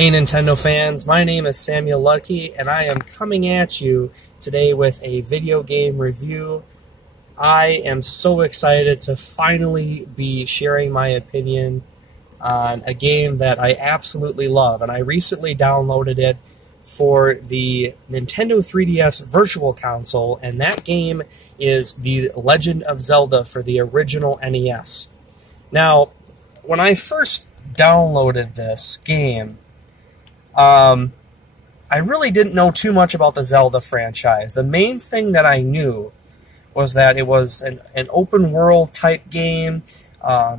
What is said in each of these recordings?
Hey Nintendo fans, my name is Samuel Ludke, and I am coming at you today with a video game review. I am so excited to finally be sharing my opinion on a game that I absolutely love, and I recently downloaded it for the Nintendo 3DS Virtual Console, and that game is the Legend of Zelda for the original NES. Now, when I first downloaded this game, I really didn't know too much about the Zelda franchise. The main thing that I knew was that it was an open world type game.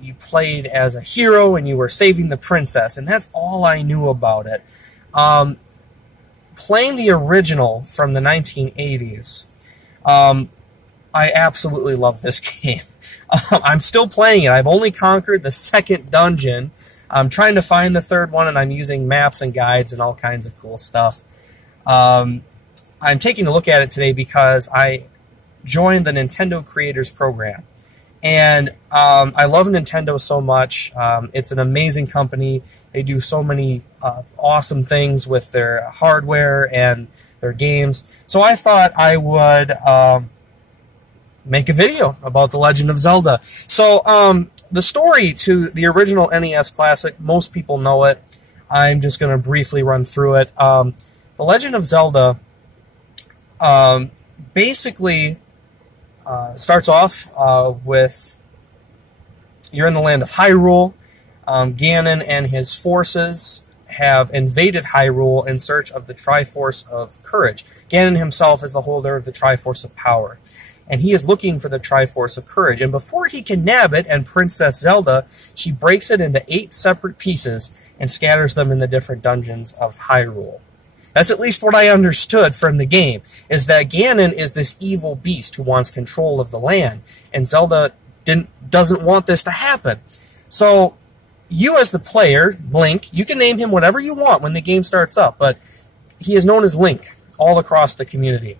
You played as a hero and you were saving the princess, and that's all I knew about it. Playing the original from the 1980s, I absolutely love this game. I'm still playing it. I've only conquered the second dungeon. I'm trying to find the third one, and I'm using maps and guides and all kinds of cool stuff. I'm taking a look at it today because I joined the Nintendo Creators Program. And I love Nintendo so much. It's an amazing company. They do so many awesome things with their hardware and their games. So I thought I would make a video about The Legend of Zelda. So the story to the original NES classic, most people know it. I'm just going to briefly run through it. The Legend of Zelda basically starts off with you're in the land of Hyrule. Ganon and his forces have invaded Hyrule in search of the Triforce of Courage. Ganon himself is the holder of the Triforce of Power, and he is looking for the Triforce of Courage. And before he can nab it, and Princess Zelda, she breaks it into 8 separate pieces and scatters them in the different dungeons of Hyrule. That's at least what I understood from the game, is that Ganon is this evil beast who wants control of the land, and Zelda doesn't want this to happen. So you as the player, Link, you can name him whatever you want when the game starts up, but he is known as Link all across the community.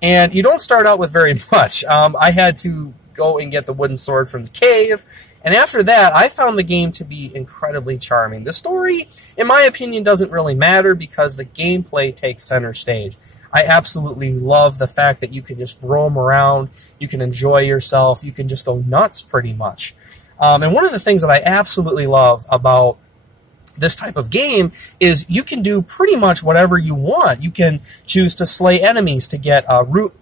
And you don't start out with very much. I had to go and get the wooden sword from the cave, and after that, I found the game to be incredibly charming. The story, in my opinion, doesn't really matter because the gameplay takes center stage. I absolutely love the fact that you can just roam around, you can enjoy yourself, you can just go nuts pretty much. And one of the things that I absolutely love about this type of game is you can do pretty much whatever you want. You can choose to slay enemies to get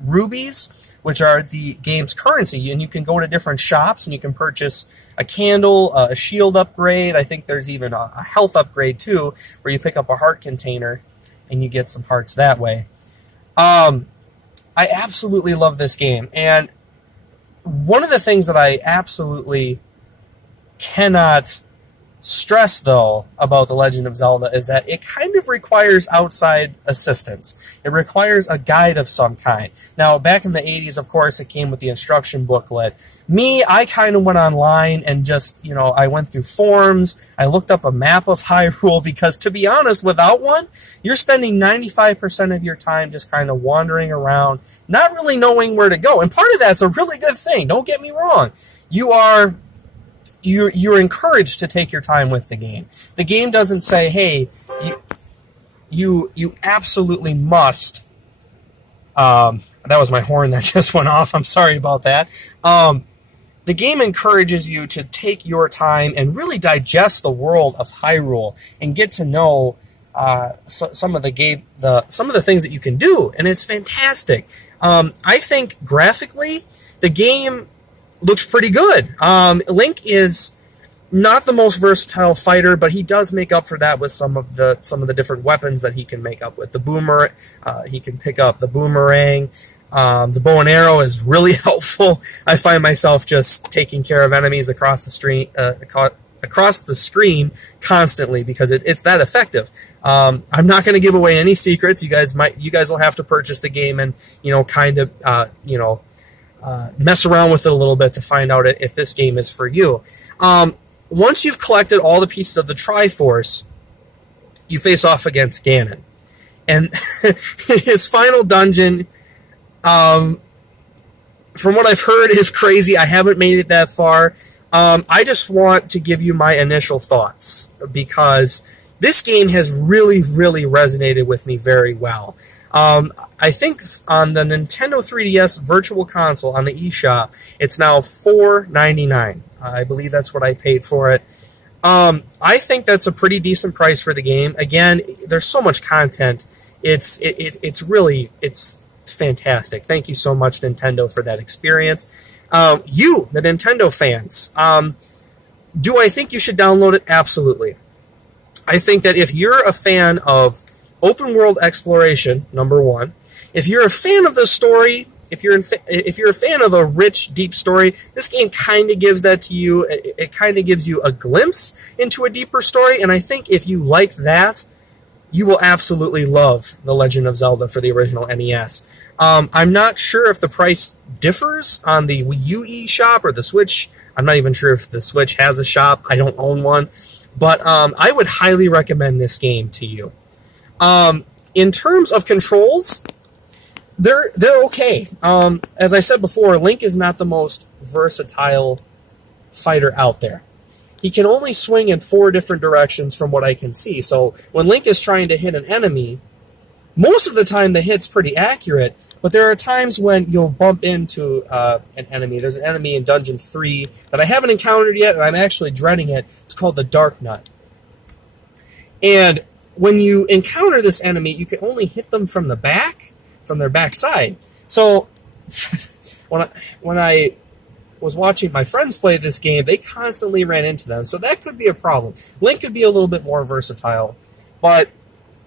rubies, which are the game's currency, and you can go to different shops and you can purchase a candle, a shield upgrade. I think there's even a health upgrade too, where you pick up a heart container and you get some hearts that way. I absolutely love this game, and one of the things that I absolutely cannot stress, though, about The Legend of Zelda is that it kind of requires outside assistance. It requires a guide of some kind. Now, back in the 80s, of course, it came with the instruction booklet. Me, I kind of went online and just, I went through forums. I looked up a map of Hyrule because, to be honest, without one, you're spending 95% of your time just kind of wandering around, not really knowing where to go. And part of that's a really good thing. Don't get me wrong. You're encouraged to take your time with the game. The game doesn't say, hey, you absolutely must. That was my horn that just went off. I'm sorry about that. The game encourages you to take your time and really digest the world of Hyrule and get to know some of the things that you can do, and it's fantastic. I think graphically, the game looks pretty good. Link is not the most versatile fighter, but he does make up for that with some of the different weapons that he can make up with. The boomer, he can pick up the boomerang. The bow and arrow is really helpful. I find myself just taking care of enemies across the screen constantly because it's that effective. I'm not going to give away any secrets. You guys will have to purchase the game and kind of mess around with it a little bit to find out if this game is for you. Once you've collected all the pieces of the Triforce, you face off against Ganon. And his final dungeon, from what I've heard, is crazy. I haven't made it that far. I just want to give you my initial thoughts because this game has really, really resonated with me very well. I think on the Nintendo 3DS Virtual Console on the eShop, it's now $4.99. I believe that's what I paid for it. I think that's a pretty decent price for the game. Again, there's so much content. It's fantastic. Thank you so much, Nintendo, for that experience. You, the Nintendo fans, do I think you should download it? Absolutely. I think that if you're a fan of open world exploration, number one, if you're a fan of the story, if you're a fan of a rich, deep story, this game kind of gives that to you. It kind of gives you a glimpse into a deeper story, and I think if you like that, you will absolutely love The Legend of Zelda for the original NES. I'm not sure if the price differs on the Wii U eShop or the Switch. I'm not even sure if the Switch has a shop. I don't own one. But I would highly recommend this game to you. In terms of controls, they're okay. As I said before, Link is not the most versatile fighter out there. He can only swing in 4 different directions from what I can see. So when Link is trying to hit an enemy, most of the time the hit's pretty accurate, but there are times when you'll bump into an enemy. There's an enemy in Dungeon 3 that I haven't encountered yet, and I'm actually dreading it. It's called the Dark Nut. And when you encounter this enemy, you can only hit them from the back, from their backside. So when I was watching my friends play this game, they constantly ran into them. So that could be a problem. Link could be a little bit more versatile, but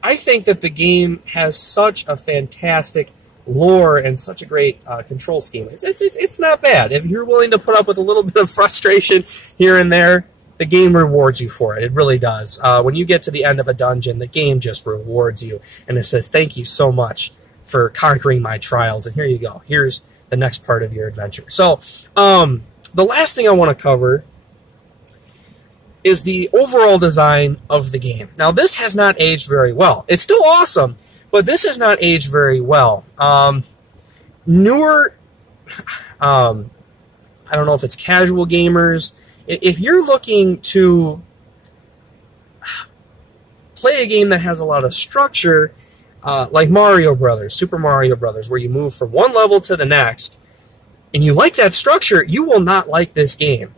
I think that the game has such a fantastic lore and such a great control scheme. It's not bad. If you're willing to put up with a little bit of frustration here and there, the game rewards you for it. It really does. When you get to the end of a dungeon, the game just rewards you, and it says, thank you so much for conquering my trials, and here you go. Here's the next part of your adventure. So, the last thing I want to cover is the overall design of the game. Now, this has not aged very well. It's still awesome, but this has not aged very well. Newer, I don't know if it's casual gamers. If you're looking to play a game that has a lot of structure, like Mario Brothers, Super Mario Brothers, where you move from one level to the next, and you like that structure, you will not like this game.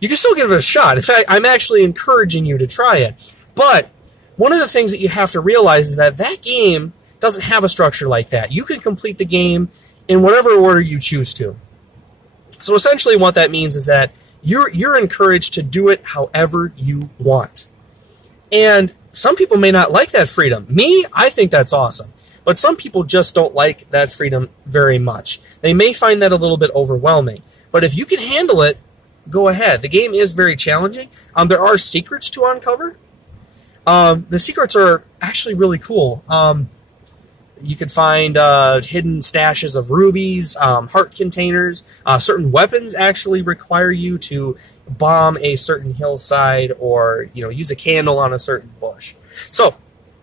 You can still give it a shot. In fact, I'm actually encouraging you to try it. But one of the things that you have to realize is that that game doesn't have a structure like that. You can complete the game in whatever order you choose to. So essentially what that means is that you're encouraged to do it however you want. And some people may not like that freedom. Me, I think that's awesome. But some people just don't like that freedom very much. They may find that a little bit overwhelming. But if you can handle it, go ahead. The game is very challenging. There are secrets to uncover. The secrets are actually really cool. You can find hidden stashes of rubies, heart containers. Certain weapons actually require you to bomb a certain hillside or use a candle on a certain bush. So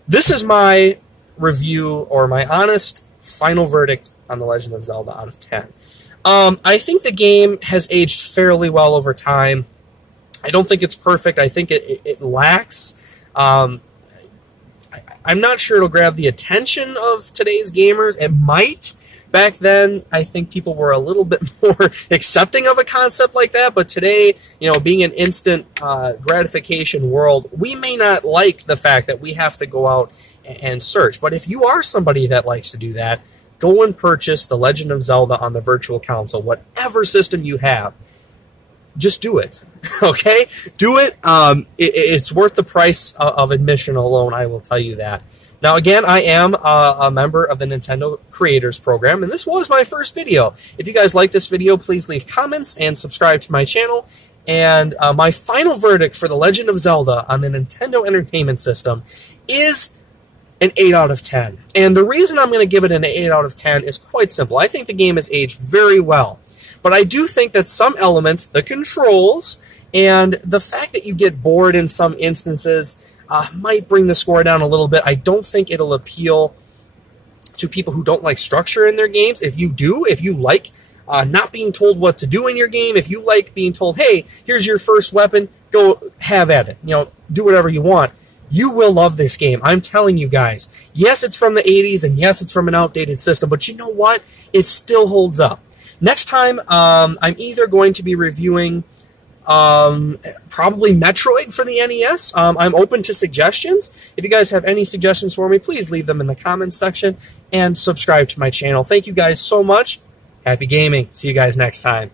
this is my review or my honest final verdict on The Legend of Zelda out of 10. I think the game has aged fairly well over time. I don't think it's perfect. I think it lacks. I'm not sure it'll grab the attention of today's gamers. It might. Back then, I think people were a little bit more accepting of a concept like that. But today, being an instant gratification world, we may not like the fact that we have to go out and search. But if you are somebody that likes to do that, go and purchase The Legend of Zelda on the Virtual Console, whatever system you have. Just do it, okay? Do it. It's worth the price of admission alone, I will tell you that. Now, again, I am a member of the Nintendo Creators Program, and this was my first video. If you guys like this video, please leave comments and subscribe to my channel. And my final verdict for The Legend of Zelda on the Nintendo Entertainment System is an 8 out of 10. And the reason I'm going to give it an 8 out of 10 is quite simple. I think the game has aged very well. But I do think that some elements, the controls, and the fact that you get bored in some instances might bring the score down a little bit. I don't think it'll appeal to people who don't like structure in their games. If you do, if you like not being told what to do in your game, if you like being told, hey, here's your first weapon, go have at it, do whatever you want, You will love this game. I'm telling you guys. Yes, it's from the 80s, and yes, it's from an outdated system, but you know what? It still holds up. Next time, I'm either going to be reviewing probably Metroid for the NES. I'm open to suggestions. If you guys have any suggestions for me, please leave them in the comments section and subscribe to my channel. Thank you guys so much. Happy gaming. See you guys next time.